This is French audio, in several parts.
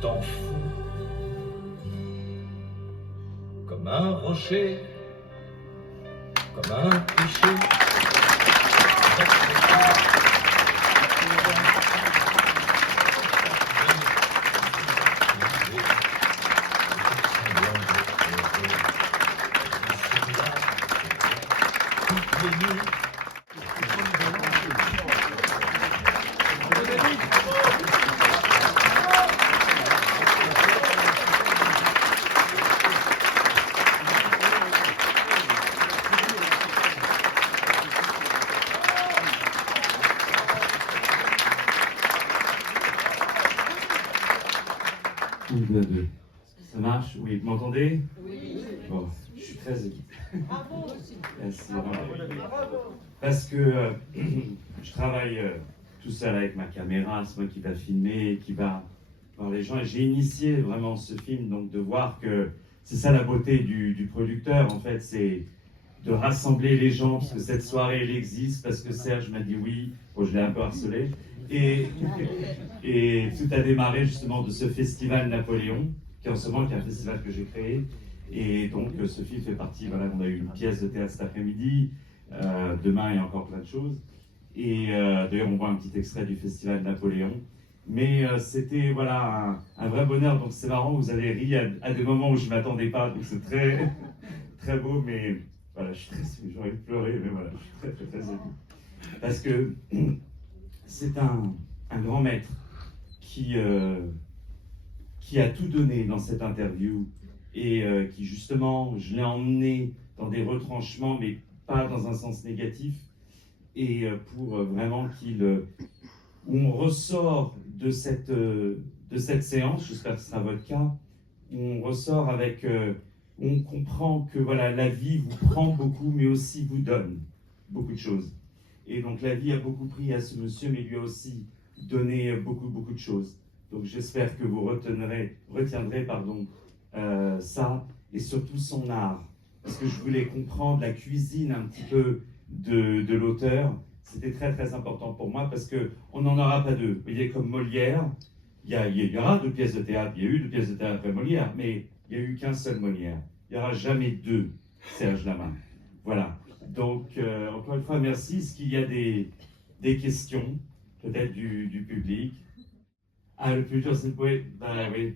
t'en fous. Comme un rocher, comme un cliché. Une, deux, deux. Ça marche? Oui, vous m'entendez? Oui. Bon, je suis très ému. Bravo. Merci, parce que je travaille tout seul avec ma caméra, c'est moi qui va filmer, qui va voir les gens. Et j'ai initié vraiment ce film, donc de voir que c'est ça la beauté du producteur, en fait, c'est de rassembler les gens, parce que cette soirée, elle existe, parce que Serge m'a dit oui. Bon, je l'ai un peu harcelé. Et tout a démarré justement de ce festival Napoléon, qui est en ce moment qui est un festival que j'ai créé. Et donc ce film fait partie, voilà, on a eu une pièce de théâtre cet après-midi, demain il y a encore plein de choses. Et d'ailleurs on voit un petit extrait du festival Napoléon. Mais c'était voilà, un vrai bonheur, donc c'est marrant, vous avez ri à des moments où je ne m'attendais pas, donc c'est très, très beau, mais voilà, je suis très, j'ai envie de pleurer, mais voilà, je suis très, très, très ému. Parce que c'est un grand maître qui a tout donné dans cette interview et qui justement, je l'ai emmené dans des retranchements, mais pas dans un sens négatif, et pour vraiment on ressort de cette séance, j'espère que ce sera votre cas, où on ressort avec, on comprend que voilà, la vie vous prend beaucoup, mais aussi vous donne beaucoup de choses. Et donc la vie a beaucoup pris à ce monsieur, mais lui a aussi donné beaucoup, beaucoup de choses. Donc j'espère que vous retiendrez ça, et surtout son art. Parce que je voulais comprendre la cuisine un petit peu de l'auteur. C'était très, très important pour moi, parce qu'on n'en aura pas deux. Vous voyez, comme Molière, il y aura deux pièces de théâtre, il y a eu deux pièces de théâtre après Molière, mais il n'y a eu qu'un seul Molière. Il n'y aura jamais deux Serge Lama. Voilà. Donc, encore une fois, merci. Est-ce qu'il y a des questions, peut-être du public? Ah, le futur, c'est le poète. Ben, oui.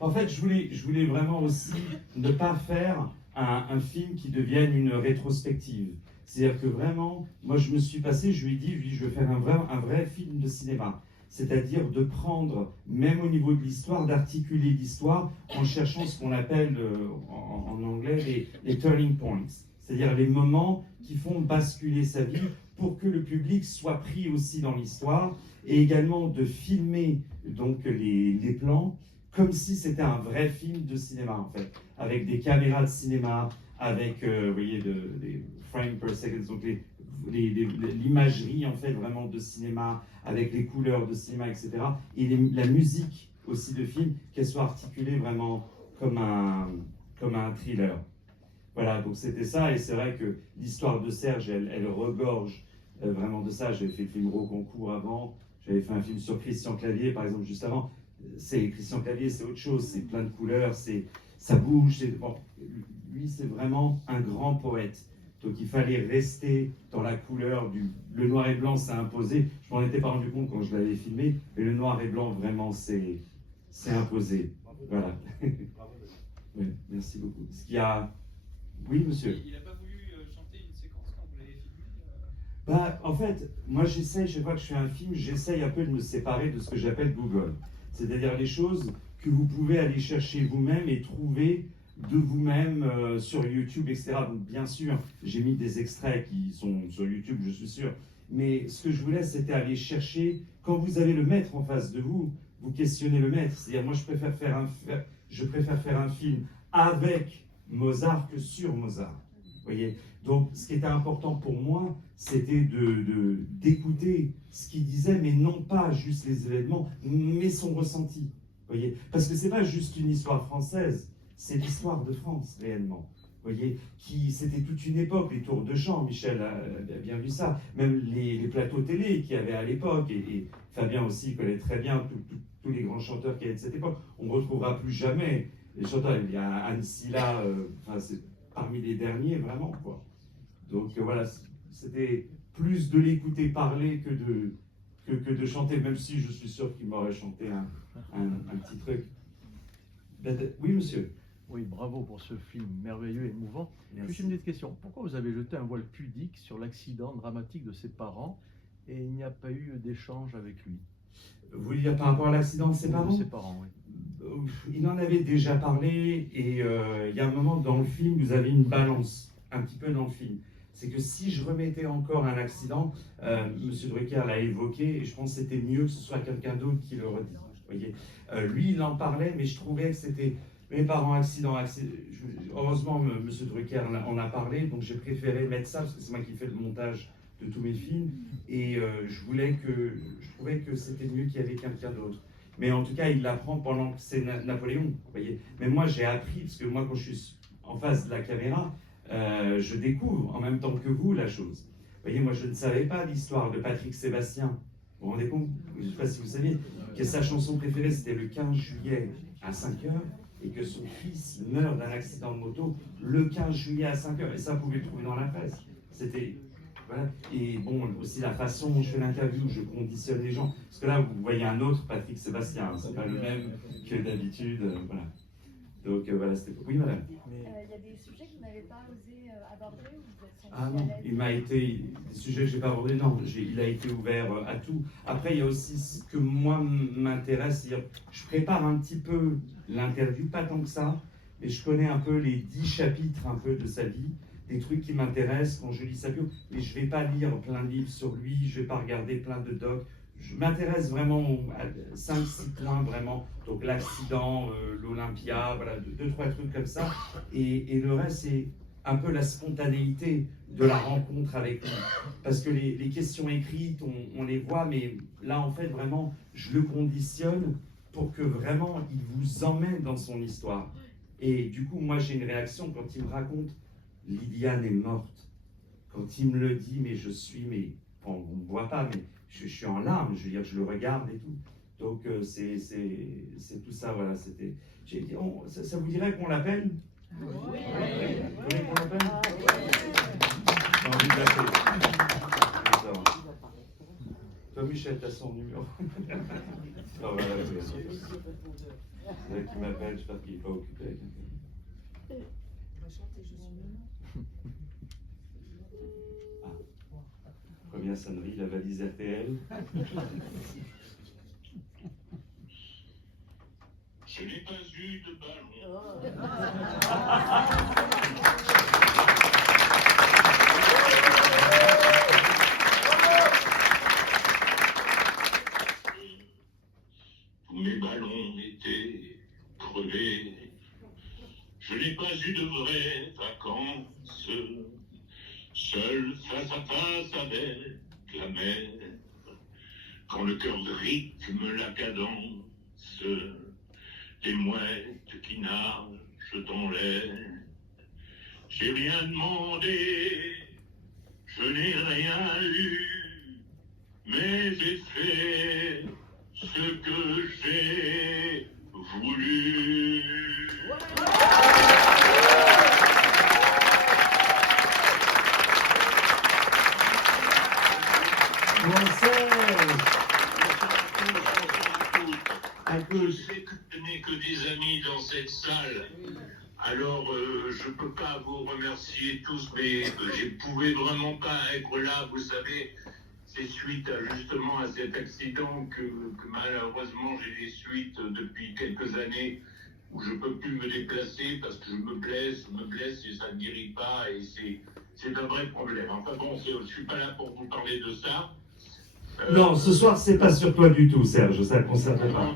En fait, je voulais vraiment aussi ne pas faire un film qui devienne une rétrospective. C'est-à-dire que vraiment, moi, je me suis passé, je lui ai dit, je veux faire un vrai film de cinéma. C'est-à-dire de prendre, même au niveau de l'histoire, d'articuler l'histoire en cherchant ce qu'on appelle en anglais les turning points. C'est-à-dire les moments qui font basculer sa vie pour que le public soit pris aussi dans l'histoire, et également de filmer donc les plans comme si c'était un vrai film de cinéma en fait, avec des caméras de cinéma, avec vous voyez des frames per second, donc l'imagerie en fait vraiment de cinéma, avec les couleurs de cinéma, etc. Et la musique aussi de film, qu'elle soit articulée vraiment comme un thriller. Voilà, donc c'était ça, et c'est vrai que l'histoire de Serge, elle regorge vraiment de ça. J'avais fait le film Roconcourt avant, j'avais fait un film sur Christian Clavier, par exemple, juste avant. Christian Clavier, c'est autre chose, c'est plein de couleurs, ça bouge. Bon, lui, c'est vraiment un grand poète. Donc il fallait rester dans la couleur le noir et blanc s'est imposé. Je m'en étais pas rendu compte quand je l'avais filmé, mais le noir et blanc vraiment s'est imposé. Voilà. Oui, merci beaucoup. Est-ce qu'il y a... Oui, monsieur. Il n'a pas voulu chanter une séquence quand vous l'avez filmé Bah, en fait, moi j'essaye, chaque fois que je fais un film, j'essaye un peu de me séparer de ce que j'appelle Google. C'est-à-dire les choses que vous pouvez aller chercher vous-même et trouver de vous-même sur YouTube, etc. Donc bien sûr, j'ai mis des extraits qui sont sur YouTube, je suis sûr. Mais ce que je voulais, c'était aller chercher, quand vous avez le maître en face de vous, vous questionnez le maître. C'est-à-dire, moi je préfère faire un film avec Mozart que sur Mozart. Voyez. Donc, ce qui était important pour moi, c'était d'écouter ce qu'il disait, mais non pas juste les événements, mais son ressenti. Voyez. Parce que c'est pas juste une histoire française, c'est l'histoire de France réellement. Voyez, c'était toute une époque, les tours de chant, Michel a bien vu ça, même les plateaux télé qu'il y avait à l'époque, et Fabien aussi connaît très bien tous les grands chanteurs qui étaient de cette époque. On ne retrouvera plus jamais les chanteurs. Il y a Anne Silla, c'est parmi les derniers, vraiment, quoi. Donc voilà, c'était plus de l'écouter parler que de chanter, même si je suis sûr qu'il m'aurait chanté un petit truc. Oui, monsieur. Oui, bravo pour ce film merveilleux et émouvant. Merci. Juste une petite question. Pourquoi vous avez jeté un voile pudique sur l'accident dramatique de ses parents et il n'y a pas eu d'échange avec lui? Vous voulez dire par rapport à l'accident de ses parents? De ses parents, oui. Il en avait déjà parlé et il y a un moment dans le film, vous avez une balance, un petit peu dans le film. C'est que si je remettais encore un accident, Monsieur Drucker l'a évoqué et je pense que c'était mieux que ce soit quelqu'un d'autre qui le redise. Voyez, lui, il en parlait, mais je trouvais que c'était mes parents accident. Heureusement, Monsieur Drucker en a parlé, donc j'ai préféré mettre ça parce que c'est moi qui fais le montage de tous mes films et je trouvais que c'était mieux qu'il y avait quelqu'un d'autre. Mais en tout cas, il l'apprend pendant que c'est Napoléon. Vous voyez. Mais moi, j'ai appris parce que moi, quand je suis en face de la caméra, je découvre en même temps que vous la chose. Vous voyez, moi, je ne savais pas l'histoire de Patrick Sébastien. Vous vous rendez compte? Je ne sais pas si vous saviez que sa chanson préférée, c'était le 15 juillet à 5 heures et que son fils meurt d'un accident de moto le 15 juillet à 5 heures. Et ça, vous pouvez le trouver dans la presse. C'était... Voilà. Et bon, aussi la façon dont je fais l'interview, je conditionne les gens. Parce que là, vous voyez un autre Patrick Sébastien, hein, c'est pas le même que d'habitude. Voilà. Donc voilà, c'était... Oui, madame. Il y a des sujets que vous n'avez pas osé aborder ou vous êtes senti Ah à non, l'aise? il m'a été... Des sujets que je n'ai pas abordés, non, il a été ouvert à tout. Après, il y a aussi ce que moi m'intéresse, c'est-à-dire, je prépare un petit peu l'interview, pas tant que ça, mais je connais un peu les 10 chapitres un peu de sa vie, des trucs qui m'intéressent quand je lis sa bio, mais je ne vais pas lire plein de livres sur lui, je ne vais pas regarder plein de docs. Je m'intéresse vraiment à 5-6 points, vraiment. Donc l'accident, l'Olympia, voilà, 2-3 trucs comme ça. Et le reste, c'est un peu la spontanéité de la rencontre avec lui. Parce que les questions écrites, on les voit, mais là, en fait, vraiment, je le conditionne pour que vraiment, il vous emmène dans son histoire. Et du coup, moi, j'ai une réaction quand il me raconte « Lydiane est morte ». Quand il me le dit, mais je suis, mais bon, on ne me voit pas, mais je suis en larmes, je veux dire, je le regarde et tout. Donc, c'est tout ça, voilà, c'était... J'ai dit, ça vous dirait qu'on l'appelle? Oui. Vous voulez qu'on l'appelle? J'ai envie de l'appeler. Toi, Michel, t'as son numéro. Oh, voilà, c'est là qui m'appelle, j'espère qu'il n'est pas occupé. Première sonnerie, la valise RTL. Je n'ai pas eu de ballon. Tous mes ballons étaient crevés. Je n'ai pas eu de vraies vacances. Seul face à face avec la mer, quand le cœur rythme la cadence, des mouettes qui nagent dans l'air. J'ai rien demandé, je n'ai rien eu, mais j'ai fait ce que j'ai voulu. Je sais que je n'ai que des amis dans cette salle. Alors, je ne peux pas vous remercier tous, mais je ne pouvais vraiment pas être là, vous savez. C'est suite justement à cet accident que malheureusement j'ai des suites depuis quelques années où je ne peux plus me déplacer parce que je me blesse et ça ne guérit pas et c'est un vrai problème. Enfin bon, je ne suis pas là pour vous parler de ça. Non, ce soir, c'est pas sur toi du tout, Serge, ça ne concerne pas. Non.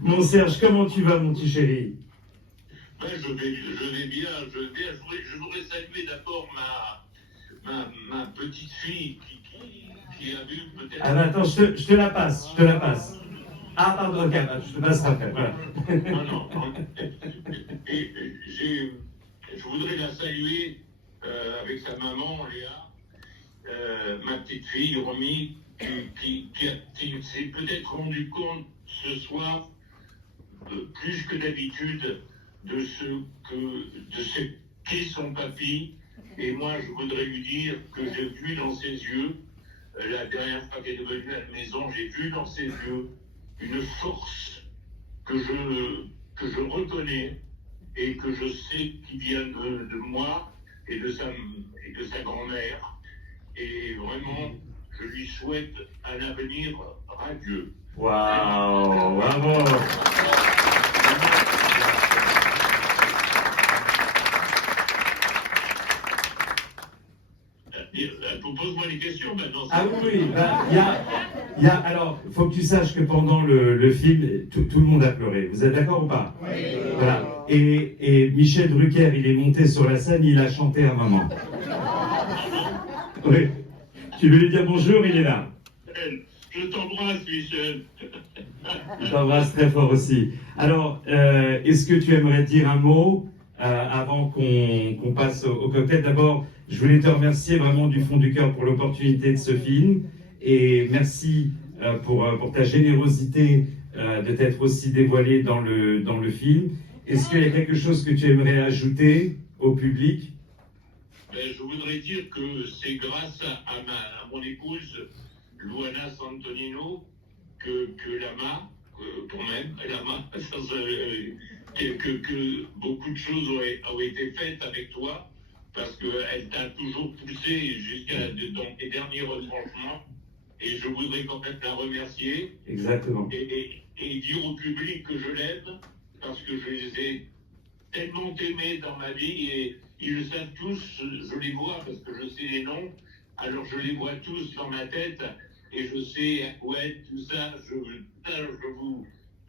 Mon Serge, comment tu vas, mon petit chéri? Ben, je vais bien. Je voudrais saluer d'abord ma petite fille qui a vu peut-être... Ah, attends, je te la passe, Ah, pardon, ok, je te passe après, voilà. Non. Et je voudrais la saluer avec sa maman, Léa, ma petite fille, Romy, qui s'est peut-être rendu compte ce soir, plus que d'habitude, de ce qu'est son papy. Et moi, je voudrais lui dire que j'ai vu dans ses yeux, la dernière fois qu'elle est venue à la maison, j'ai vu dans ses yeux une force que je reconnais et que je sais qui vient de moi et de sa grand-mère. Et vraiment, je lui souhaite un avenir radieux. Waouh, bravo. Pose-moi les questions maintenant. Ah oui, alors, il faut que tu saches que pendant le film, tout le monde a pleuré. Vous êtes d'accord ou pas? Oui. Voilà. Et Michel Drucker, il est monté sur la scène, il a chanté à maman. Oui. Tu veux lui dire bonjour, il est là. Je t'embrasse, Michel. Je t'embrasse très fort aussi. Alors, est-ce que tu aimerais dire un mot avant qu'on passe au cocktail? D'abord, je voulais te remercier vraiment du fond du cœur pour l'opportunité de ce film et merci pour ta générosité de t'être aussi dévoilé dans le film. Est-ce qu'il y a quelque chose que tu aimerais ajouter au public? Je voudrais dire que c'est grâce à mon épouse, Luana Santonino, que Lama, quand même, Lama, que beaucoup de choses ont été faites avec toi, parce qu'elle t'a toujours poussé dans tes derniers retranchements, et je voudrais quand même la remercier. Exactement. Et dire au public que je l'aime, parce que je les ai tellement aimés dans ma vie, et ils le savent tous, je les vois, parce que je sais les noms, alors je les vois tous dans ma tête, et je sais, ouais, tout ça, je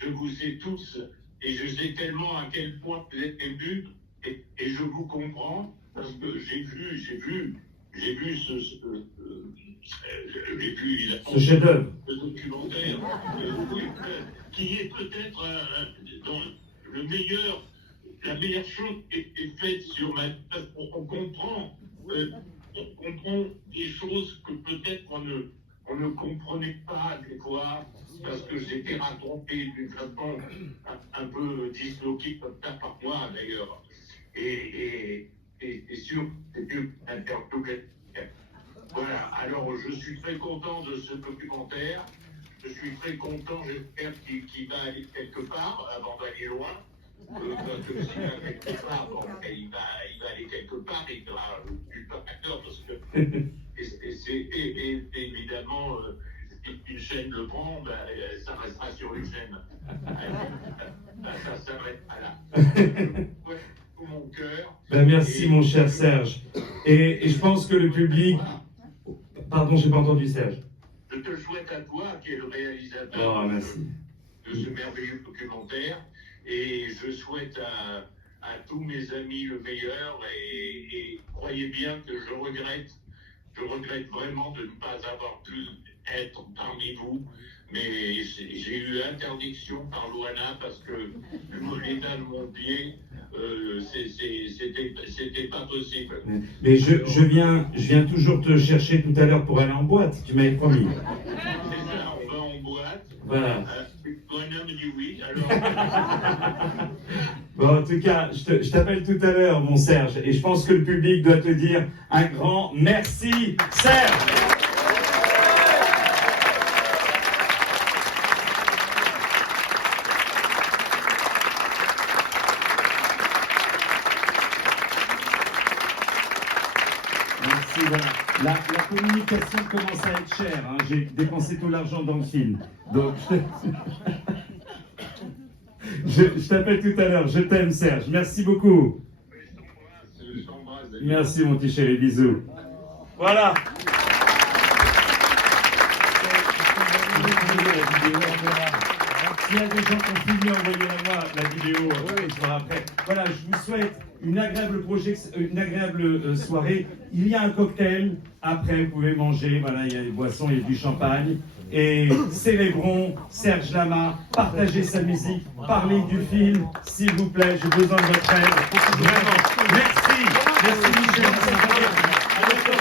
vous sais tous, et je sais tellement à quel point vous êtes émus, et je vous comprends, parce que j'ai vu ce chef-d'œuvre, le documentaire, qui est peut-être la meilleure chose qui est faite sur ma vie, parce qu'on comprend des choses que peut-être on ne comprenait pas des fois, parce que c'était raconté d'une façon un peu disloquée comme ça par moi d'ailleurs. Et sur interview. Voilà, alors je suis très content de ce documentaire. Je suis très content, j'espère qu'il va aller quelque part avant d'aller loin. Parce que s'il va quelque part, bon, il va aller quelque part, il sera plus acteur parce que c'est évidemment si une chaîne le prend, ça restera sur une chaîne. Ça s'arrêtera là. Mon cœur. Merci mon cher Serge. Et je pense que le public... Pardon, j'ai pas entendu Serge. Je te souhaite à toi, qui est le réalisateur de ce merveilleux documentaire, et je souhaite à tous mes amis le meilleur, et croyez bien que je regrette vraiment de ne pas avoir pu être parmi vous, mais j'ai eu interdiction par Luana parce que l'état de mon pied, c'était pas possible. Mais je viens toujours te chercher tout à l'heure pour aller en boîte, tu m'avais promis. C'est ça, on va en boîte. Voilà. Bonhomme dit oui, alors... Bon, en tout cas, je t'appelle tout à l'heure, mon Serge, et je pense que le public doit te dire un grand merci, Serge. Merci, voilà. La communication commence à être chère, hein. J'ai dépensé tout l'argent dans le film. Donc, je t'appelle tout à l'heure. Je t'aime, Serge. Merci beaucoup. Je t'embrasse. Merci, mon petit chéri. Bisous. Voilà. S'il y a des gens qui ont filmé, envoyez-moi la vidéo après. Voilà, je vous souhaite une agréable soirée. Il y a un cocktail. Après, vous pouvez manger. Voilà, il y a des boissons, il y a du champagne. Et célébrons Serge Lama, partagez sa musique, parlez du film, s'il vous plaît, j'ai besoin de votre aide. Vraiment, merci. Merci Michel. À bientôt.